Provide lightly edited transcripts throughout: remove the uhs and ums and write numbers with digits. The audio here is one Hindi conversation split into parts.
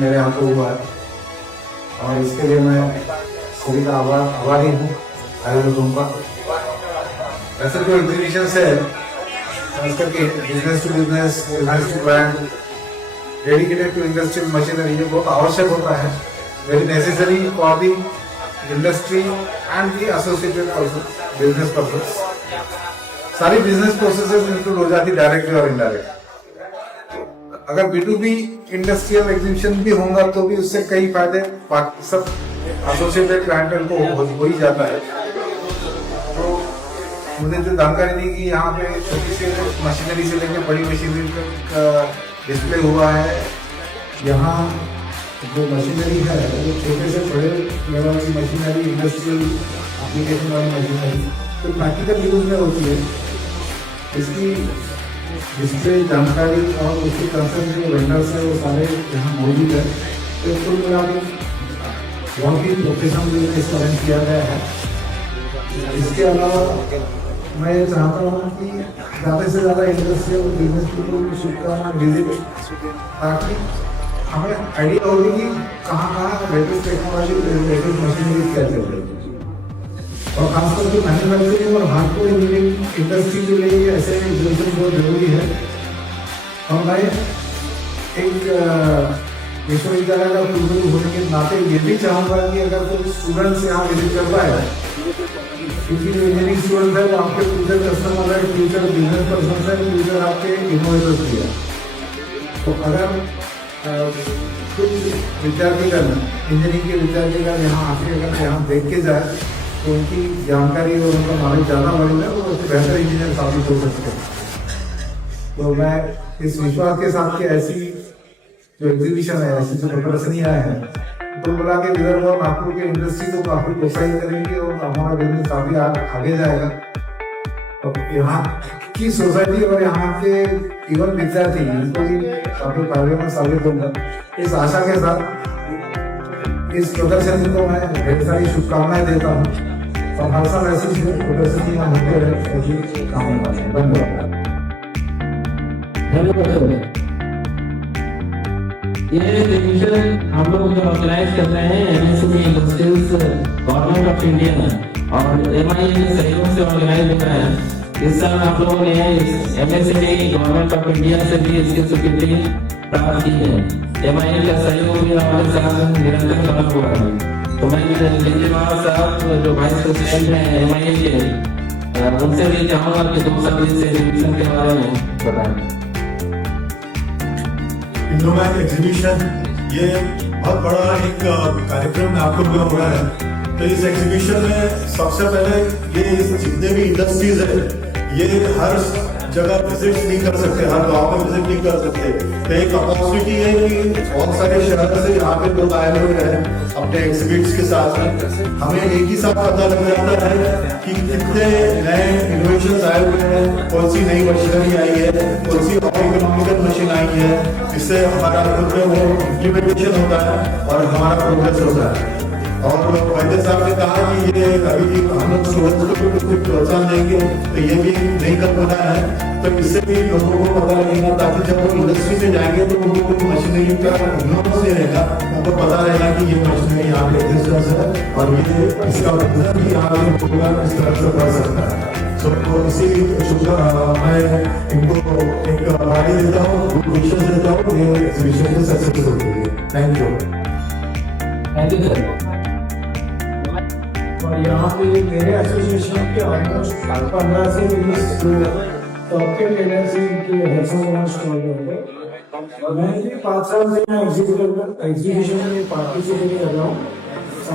मेरे यहाँ को हुआ है और इसके लिए मैं सभी का आभारी हूँ आयोजकों का। ऐसे जो एग्जीबिशन है खास करके business to business, business to brand, dedicated to industrial machinery, ये बहुत आवश्यक होता है, very necessary for the industry and the associated business purpose. सारी बिजनेस प्रोसेसेस इंक्लूड हो जाती डायरेक्टली और इनडायरेक्ट। अगर B2B इंडस्ट्रियल एग्जीबिशन भी होगा तो भी उससे कई फायदे सब एसोसिएटेड क्लाइंटल को हो ही जाता है। तो मुझे जो जानकारी दी कि यहाँ पे छोटी सी मशीनरी से लेकर बड़ी मशीनरी का डिस्प्ले हुआ है। यहाँ जो मशीनरी है वो छोटे से बड़े लेवल की मशीनरी, इंडस्ट्रियल एप्लीकेशन वाली मशीनरी तो प्रैक्टिकल यूज में होती है। इसकी डिस्प्ले जानकारी और उसके कंसर्न जो वेंडर्स है वो सारे यहाँ मौजूद है। तो कुल मिला के बहुत ही प्रोफेशनली इसका अरेंज किया गया है। इसके अलावा मैं ये चाहता हूँ कि ज़्यादा से ज़्यादा इंडस्ट्रियल बिजनेस पीपल को शुभकामना विजिट, ताकि हमें आइडिया होगी कि कहाँ लेटेस्ट टेक्नोलॉजी, लेटेस्ट मशीनरी क्या चल रही है। और खासकर जो मैन्युफैक्चरिंग और हार्डवेयर इंजीनियरिंग इंडस्ट्री के लिए ऐसे एग्जीबिशन बहुत जरूरी है। और मैं एक विश्वविद्यालय का कुलगुरु होने के नाते ये भी चाहूँगा कि अगर कोई स्टूडेंट्स यहाँ विजिट कर पाए, क्योंकि जो इंजीनियरिंग स्टूडेंट है वो आपके फ्यूचर कस्टमर है, फ्यूचर बिजनेस पर्सन है, फ्यूचर आपके इनोवेटर्स भी है। तो अगर कुछ विद्यार्थीगण, इंजीनियरिंग के विद्यार्थीगण यहाँ आके अगर यहाँ देख के जाए तो उनकी जानकारी और उनका नॉलेज ज़्यादा बढ़ेगा तो उससे बेहतर इंजीनियर साबित हो सकते हैं। तो मैं इस विश्वास के साथ कि ऐसी जो एग्जीबिशन है, ऐसी जो प्रदर्शनियाँ हैं, तो मिला के विदर्भ और नागपुर के इंडस्ट्री को काफ़ी प्रोत्साहित करेंगे और हमारा बिजनेस काफ़ी आगे जाएगा। तो यहाँ की सोसाइटी और यहाँ के इवन विद्यार्थी इनको भी काफ़ी फायदेमंद साबित होगा। इस आशा के साथ इस प्रदर्शनी को मैं ढेर सारी शुभकामनाएं देता हूँ और हर साल ऐसी प्रदर्शनियां होते रहे, ऐसी कामना। धन्यवाद। ये एग्जीबिशन हम लोग जो ऑर्गेनाइज कर रहे हैं MSME industries government of India और MIA के सहयोग से ऑर्गेनाइज हो रहा है। इस साल आप लोगों ने MSME गवर्नमेंट ऑफ इंडिया से भी इसकी स्वीकृति प्राप्त की है। MIA का सहयोग भी हमारे साथ निरंतर बना हुआ है। तो मैं केजरीवाल साहब जो वाइस प्रेसिडेंट हैं MIA के, उनसे भी चाहूँगा कि 2 साल इस एग्जीबिशन के बारे में बताएं। इंडोमैक एग्जीबिशन ये बहुत बड़ा एक कार्यक्रम नागपुर में हो रहा है। तो इस एग्जीबिशन में सबसे पहले ये जितने भी इंडस्ट्रीज है ये हर जगह विजिट नहीं कर सकते, हर गांव में विजिट नहीं कर सकते। तो एक अपॉर्चुनिटी है कि बहुत सारे शहर से यहाँ पे लोग आए हुए हैं अपने एग्जिबिट्स के साथ में। हमें एक ही साथ पता लग जाता है कि कितने नए इनोवेशन आए हुए हैं, कौन सी नई मशीनरी आई है, कौन सी और इकोनॉमिकल मशीन आई है, जिससे हमारा खुद में वो इम्प्लीमेंटेशन होता है और हमारा प्रोग्रेस होता है। और वैद्य साहब ने कहा कि ये अभी हम लोग स्टूडेंट्स को कुछ प्रोत्साहन देंगे, तो ये भी नई कल्पना है। तो इससे भी लोगों को पता लगेगा, ताकि जब वो इंडस्ट्री में जाएंगे तो उनको मशीनरी का इग्नोरेंस नहीं रहेगा, उनको पता रहेगा कि ये मशीनरी यहाँ पे एग्जिस्टेंस है और ये इसका बिजनेस भी यहाँ पे प्रोग्राम इस तरह से बढ़ सकता है। तो इसी मैं इनको एक राय देता हूँ, गुड विशेष देता हूँ, ये एग्जीबिशन से सक्सेसफुल होगी। Thank you. Thank you sir. और यहाँ पे मेरे एसोसिएशन के ऑलमोस्ट 15 से 20 टॉप के ट्रेनर्स मैं भी 5 साल से एग्जीबिशन में पार्टिसिपेट कर रहा हूँ।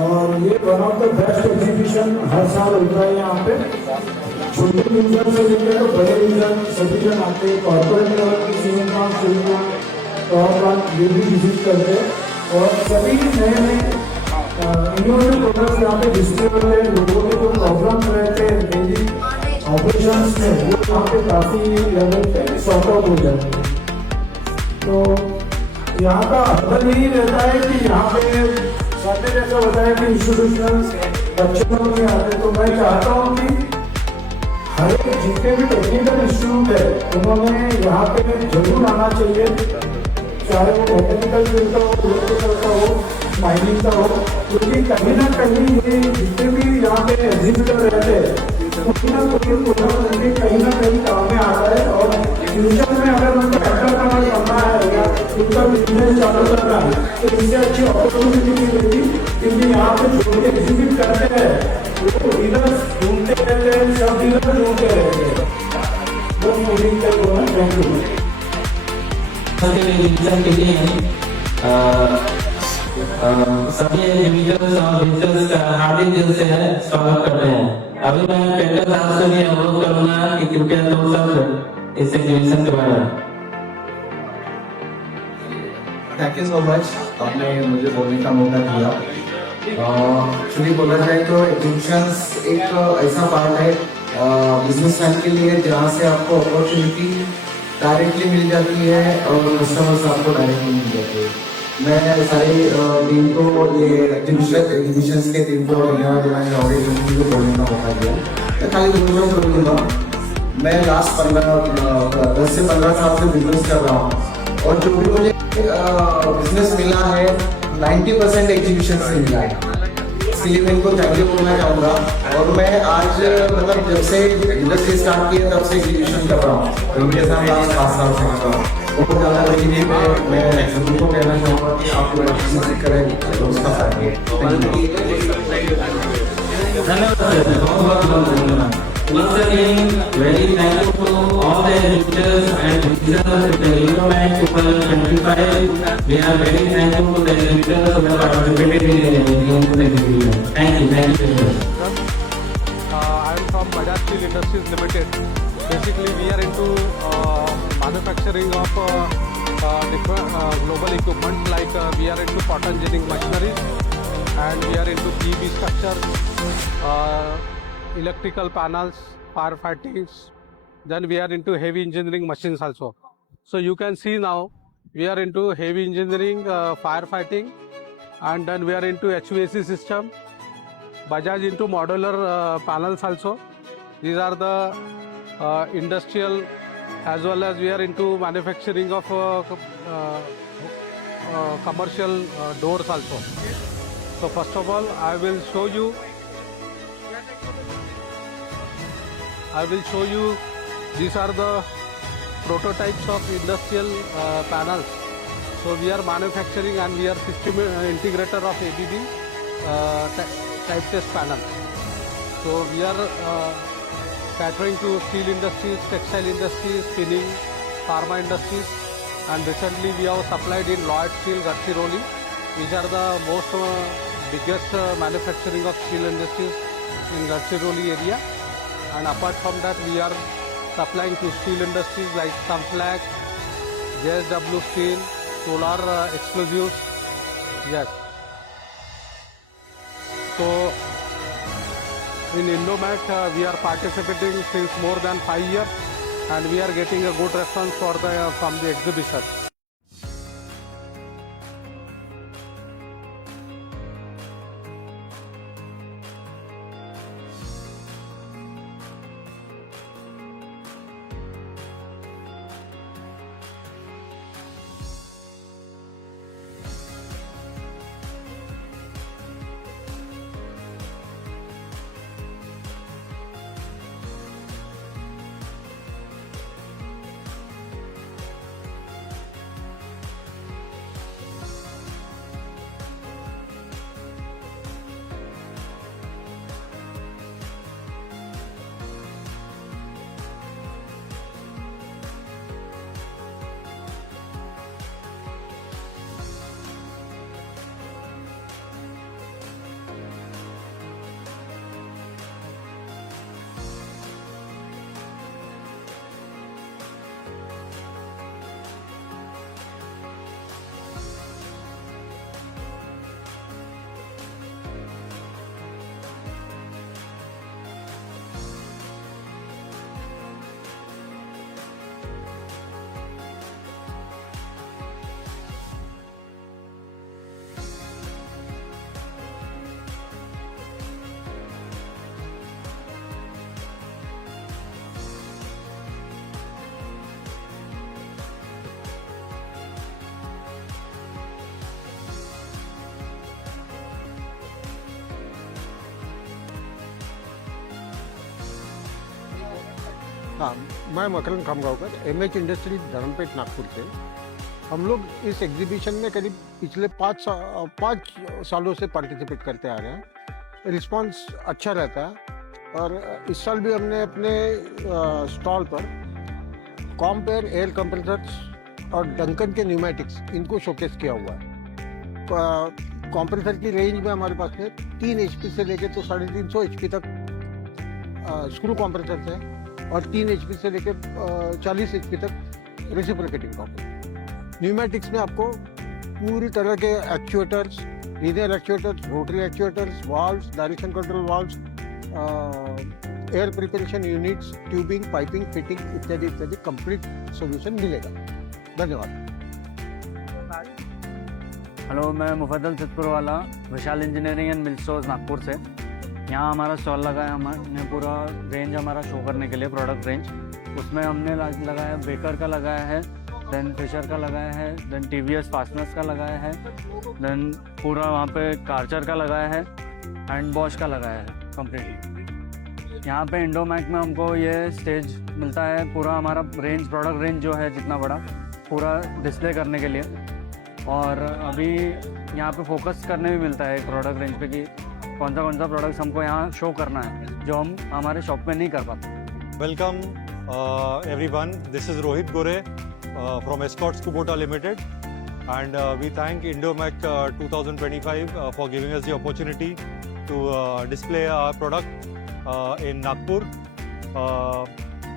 और ये one of the best exhibition हर साल होता है यहाँ पे। छोटे यूजर से लेकर तो बड़े यूजर सभी जन आते हैं। कॉर्पोरेट लेवल की सिनेमा फिल्म और ये भी विजिट करते हैं और सभी नए नए इनोवेटिव प्रोडक्ट्स यहाँ पे डिस्प्ले होते हैं। लोगों के जो प्रॉब्लम रहते हैं डेली ऑपरेशंस में वो यहाँ पे काफी लेवल पे सॉर्ट आउट हो जाते हैं। तो यहाँ का हल यही रहता है कि यहाँ पे साथ जैसा बताया कि इंस्टीट्यूशनल बच्चे लोग नहीं आते। तो मैं चाहता हूँ कि हर एक जितने भी टेक्निकल इंस्टीट्यूट है उन्होंने यहाँ पे जरूर आना चाहिए, चाहे वो मैकेनिकल फील्ड का हो, इलेक्ट्रिकल का हो, माइनिंग का हो, क्योंकि कहीं ना कहीं ये जितने भी यहाँ पे एग्जीबिटर रहते हैं कोई ना कोई प्रोडक्ट उनके कहीं ना कहीं काम में आता है। और फ्यूचर में अगर उनको एंटर करना है या उनका बिजनेस चालू करना है तो इनसे अच्छी अपॉर्चुनिटी नहीं मिलती, क्योंकि यहाँ पे जो भी एग्जीबिट करते हैं वो डीलर्स ढूंढते रहते हैं, सब डीलर ढूंढते रहते हैं। वो मीटिंग कर दो ना। Thank you. के लिए सभी एग्जीबिटर्स और विजिटर्स का हार्दिक दिल से स्वागत करते हैं। अभी मैं पेंटर साहब से भी अनुरोध करूंगा कि कृपया दो शब्द इस एग्जीबिशन के बारे में। थैंक यू सो मच, आपने मुझे बोलने का मौका दिया। एक्चुअली बोला जाए तो एग्जीबिशंस एक ऐसा पार्ट है बिजनेसमैन के लिए जहाँ से आपको अपॉर्चुनिटी डायरेक्टली मिल जाती है और कस्टमर्स आपको डायरेक्टली मिल जाती है। मैं सारे टीम को ये एग्जीबिशंस के टीम को धन्यवाद देना चाहूँगी जो मुझे बोलने का मौका दिया। मैं खाली दूसरों को बोलूँगा, मैं लास्ट 10 से 15 साल से बिजनेस कर रहा हूँ और जो भी मुझे बिजनेस मिला है 90% एग्जीबिशन से मिला है। इसलिए मैं इनको थैंक यू बोलना चाहूँगा। और मैं आज मतलब जब से इंडस्ट्री स्टार्ट की है तब से एग्जीबिशन कर रहा हूँ, तो मेरे साथ लास्ट 5 साल से कर रहा हूँ। बहुत ज़्यादा लेकिन मैं उनको कहना चाहूँगा कि आप लोग करें तो उसका फायदा। धन्यवाद सर, बहुत बहुत धन्यवाद। Once again, very thankful to all the exhibitors and visitors at the Euromax 2025. We are very thankful to the exhibitors who have participated in the exhibition. Thank you, thank you. I am from Bajaj Steel Industries Limited. Basically, we are into manufacturing of different global equipment, like we are into cotton ginning machinery and we are into PEB structure, electrical panels, firefighting. Then we are into heavy engineering machines also. So you can see now we are into heavy engineering, firefighting, and then we are into HVAC system. Bajaj into modular panels also. These are the industrial, as well as we are into manufacturing of commercial doors also. So first of all, I will show you these are the prototypes of industrial panels. So we are manufacturing and we are system integrator of ABB type test panels. So we are catering to steel industries, textile industries, spinning, pharma industries, and recently we have supplied in Lloyd Steel, Gadchiroli, which are the most biggest manufacturing of steel industries in Gadchiroli area. And apart from that, we are supplying to steel industries like Sunflag, JSW Steel, Solar Explosives. Yes. So in Indomac, we are participating since more than 5 years, and we are getting a good response from the exhibition. हाँ, मैं मकरंद खामगांवकर MH इंडस्ट्री धर्मपेट नागपुर से। हम लोग इस एग्जीबिशन में करीब पिछले 5 सालों से पार्टिसिपेट करते आ रहे हैं। रिस्पांस अच्छा रहता है और इस साल भी हमने अपने स्टॉल पर कॉम्पेयर एयर कंप्रेसर्स और डंकन के न्यूमेटिक्स इनको शोकेस किया हुआ है। कंप्रेसर की रेंज में हमारे पास है 3 HP से लेके तो 350 HP तक स्क्रू कंप्रेसर्स है और 3 HP से लेके 40 HP तक रेसिप्रोकेटिंग कंप्रेसर। न्यूमेटिक्स में आपको पूरी तरह के actuators, linear actuators, rotary actuators, valves, direction control valves, air preparation units, tubing, piping, fitting इत्यादि इत्यादि कंप्लीट सॉल्यूशन मिलेगा। धन्यवाद। हेलो, मैं Mufaddal Chitpurwala, Vishal engineering and mill stores Nagpur से। यहाँ हमारा स्टॉल लगा है, हमने पूरा रेंज हमारा शो करने के लिए, प्रोडक्ट रेंज। उसमें हमने लगाया बेकर का लगाया है, देन फिशर का लगाया है, देन TVS फास्टनर्स का लगाया है, देन पूरा वहाँ पे कार्चर का लगाया है एंड बॉश का लगाया है कम्प्लीटली। यहाँ पे इंडोमैक में हमको ये स्टेज मिलता है, पूरा हमारा रेंज, प्रोडक्ट रेंज जो है जितना बड़ा, पूरा डिस्प्ले करने के लिए। और अभी यहाँ पे फोकस करने भी मिलता है प्रोडक्ट रेंज पे कि कौन सा प्रोडक्ट्स हमको यहाँ शो करना है जो हम हमारे शॉप में नहीं कर पाते। Welcome everyone. This is Rohit Gore from Escorts Kubota Limited, and we thank Indomac 2025 for giving us the opportunity to display our product in Nagpur.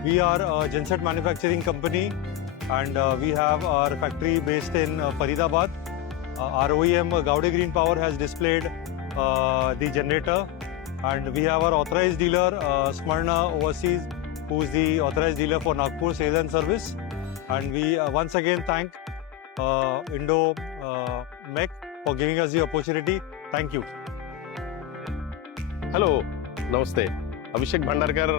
We are a genset manufacturing company, and we have our factory based in Faridabad. Our OEM Gaude Green Power has displayed the generator, and we have our authorized dealer Smyrna Overseas, who is the authorized dealer for Nagpur sales and service. And we once again thank Indomec for giving us the opportunity. Thank you. Hello, नमस्ते। Abhishek Bhandarkar,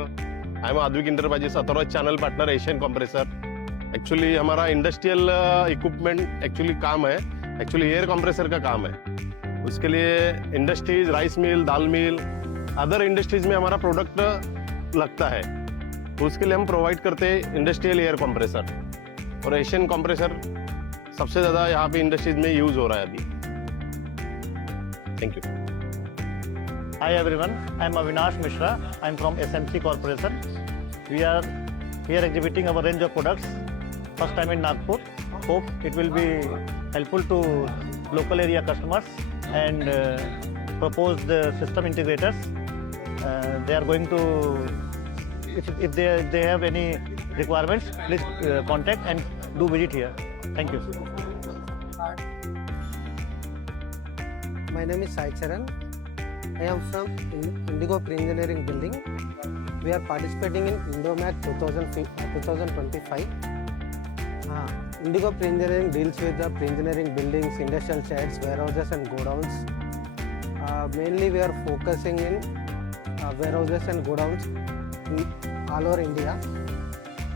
I am Aadvik enterprises authorise channel partner Asian compressor. Actually हमारा इंडस्ट्रियल इक्विपमेंट एक्चुअली काम है, एक्चुअली एयर कंप्रेसर का काम है। उसके लिए इंडस्ट्रीज, राइस मिल, दाल मिल, अदर इंडस्ट्रीज में हमारा प्रोडक्ट लगता है, तो उसके लिए हम प्रोवाइड करते हैं इंडस्ट्रियल एयर कंप्रेसर। और एशियन कंप्रेसर सबसे ज़्यादा यहाँ पे इंडस्ट्रीज में यूज हो रहा है अभी। Thank you. Hi everyone, I am Avinash Mishra. I am from SMC Corporation. We are here exhibiting our range of products. First time in Nagpur. Hope it will be helpful to local area customers and proposed system integrators. They are going to, if they have any requirements, please contact and do visit here. Thank you. My name is Sai Charan. I am from Indigo Pre-Engineering Building. We are participating in Indomac 2025. Indigo Pre-Engineering deals with the pre-engineering buildings, industrial sheds, warehouses and godowns. Mainly we are focusing in warehouses and godowns all over India.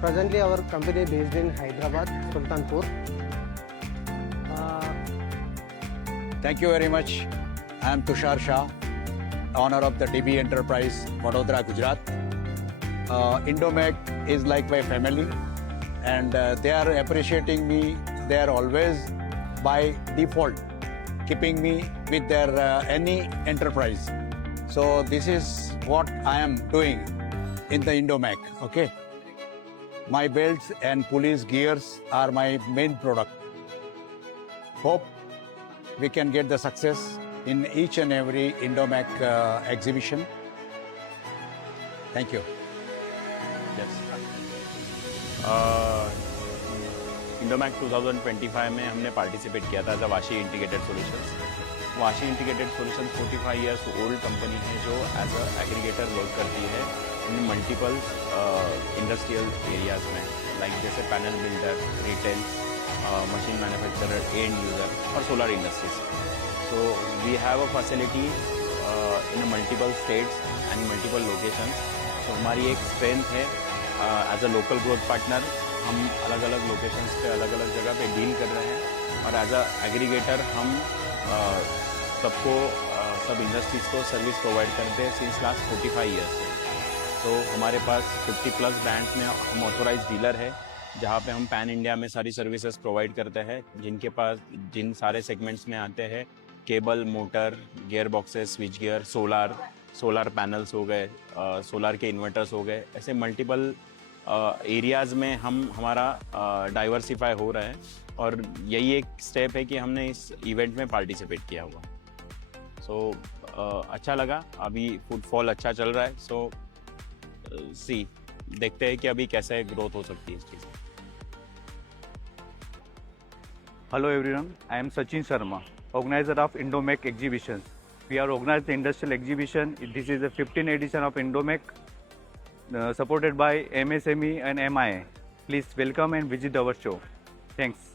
Presently our company is based in Hyderabad, Sultanpur. Thank you very much. I am Tushar Shah, owner of the DB Enterprise, Vadodara, Gujarat. Indomac is like my family, and they are appreciating me. They are always by default keeping me with their any enterprise. So this is what I am doing in the Indomac. Okay, my belts and police gears are my main product. Hope we can get the success in each and every Indomac exhibition. Thank you. Yes. Indomac 2025 में हमने पार्टिसिपेट किया था Vashi integrated solutions. Vashi integrated solutions 45 years old company है जो एज अ एग्रीगेटर वर्क करती है इन मल्टीपल इंडस्ट्रियल एरियाज में, लाइक जैसे panel builder, retail, machine manufacturer, end user और solar industries. So we have a facility in multiple states and multiple locations. So हमारी एक strength है as a local growth partner. हम अलग अलग लोकेशंस पे अलग अलग जगह पे डील कर रहे हैं और एज अ एग्रीगेटर हम सबको सब इंडस्ट्रीज को सर्विस प्रोवाइड करते हैं सिंस लास्ट 45 ईयर्स से. तो हमारे पास 50 प्लस ब्रांड्स में हम ऑथोराइज डीलर है, जहाँ पे हम पैन इंडिया में सारी सर्विसेज प्रोवाइड करते हैं, जिनके पास जिन सारे सेगमेंट्स में आते हैं cable, motor, gear boxes, switch gear, solar panels हो गए, सोलार के इन्वर्टर्स हो गए, ऐसे मल्टीपल एरियाज़ में हमारा डाइवर्सिफाई हो रहा है और यही एक स्टेप है कि हमने इस इवेंट में पार्टिसिपेट किया हुआ। सो अच्छा लगा, अभी फुटफॉल अच्छा चल रहा है। सो देखते हैं कि अभी कैसे ग्रोथ हो सकती है इस चीज़ में। Hello everyone, I am Sachin Sharma, organizer of Indomec exhibitions. We are organized the industrial exhibition. This is the 15th edition of Indomec, supported by MSME and MIA. Please welcome and visit our show. Thanks.